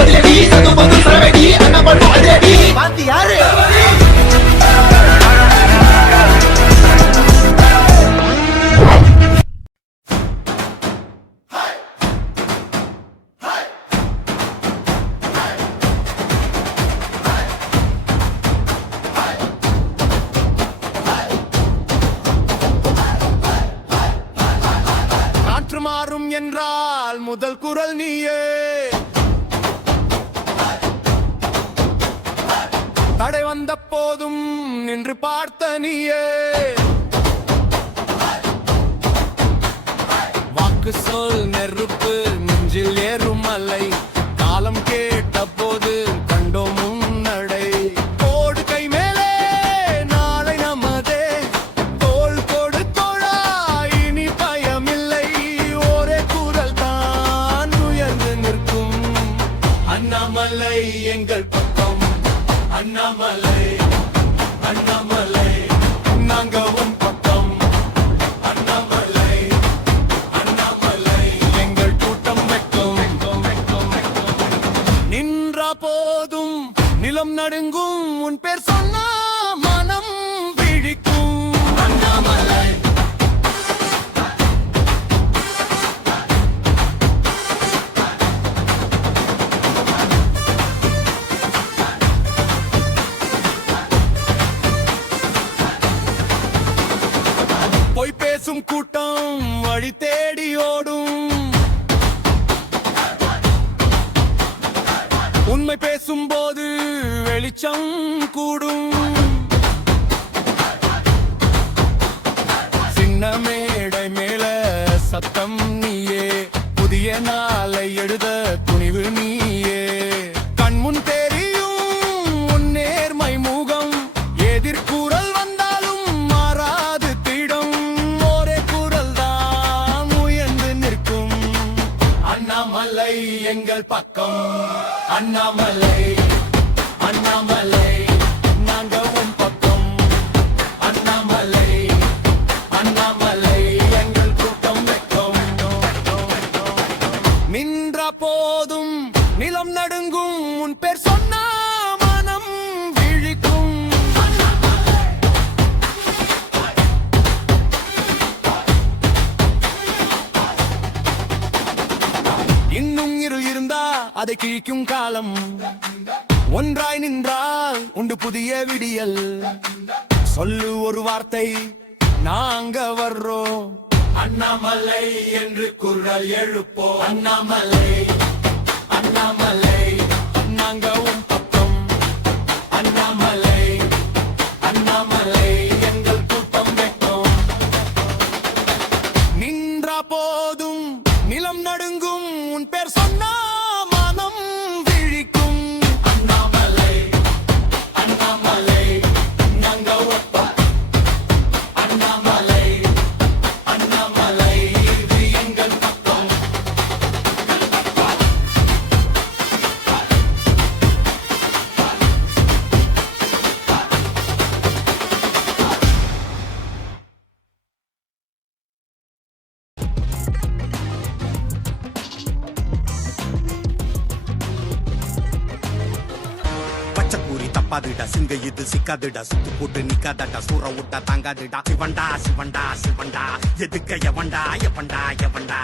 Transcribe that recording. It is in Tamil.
பதிலடி சது பொது சரவடி அண்ணா பண்ணு அதிரடி பாத்தி யாரு காற்று மாறும் என்றால் முதல் குரல் நீயே, தடை வந்த போதும் நின்று பார்த்த நீயே, வாக்கு சொல் நெருப்பு நெஞ்சில் ஏறும் அலை, காலம் கேட்ட போது கண்டோம் முன்னடை, கோடு கை மேலே நாளை நமதே, தோள் கொடு தோழா இனி பயமில்லை, ஒரே குரல் தான் உயர்ந்து நிற்கும், அண்ணாமலை எங்கள் பக்கம், அண்ணாமலை அண்ணாமலை நாங்க உன் பக்கம், அண்ணாமலை அண்ணாமலை எங்கள் கூட்டம் வெட்டும், நின்றா போதும் நிலம் நடுங்கும், உன் பேர் சொன்னா மனம் பிடிக்கும், அண்ணாமலை பொய் பேசும் கூட்டம் வழி தேடி ஓடும், உண்மை பேசும் போது வெளிச்சம் கூடும், சின்ன மேடை மேல சத்தம் நீயே, புதிய நாளை எழுத துணிவு நீயே, கண்முன் தெரியும் உன் நேர்மை முகம், எதிர்குரல் வந்தாலும் மாறாது திடம், ஒரே குரல் தான் உயர்ந்து நிற்கும், அண்ணாமலை எங்கள் பக்கம், அண்ணாமலை அண்ணாமலை நாங்க உன் பக்கம், அண்ணாமலை அண்ணாமலை எங்கள் கூட்டம் வெட்கம், நின்ற போதும் நிலம் நடுங்கும், உன் பேர் சொன்னா மனம் விழிக்கும், இன்னும் இருள் இருந்தா அதை கிழிக்கும் காலம், ஒன்றாய் நின்றால் உண்டு புதிய விடியல், சொல்லு ஒரு வார்த்தை நாங்க வர்றோம், அண்ணாமலை என்று குரல் எழுப்போம், அண்ணாமலை அண்ணாமலை நாங்க உன் பக்கம், அண்ணாமலை அண்ணாமலை எங்கள் கூட்டம் வெட்டும், நின்றா போதும் நிலம் நடுங்கும், உன் பேர் சொன்னா மனம் விழிக்கும், அண்ணாமலை அண்ணாமலை நாங்க ஒப்பம், அண்ணாமலை அண்ணாமலை இது எங்கள் பக்கம், பச்சைக்கூறி தப்பாதுடா, சிங்க இது சிக்காதுடா, சுத்து போட்டு நிக்காதடா, சூற விட்டா தாங்காதுடா, சிவண்டா சிவண்டா சிவண்டா எதுக்க எவண்டா எவண்டா எவண்டா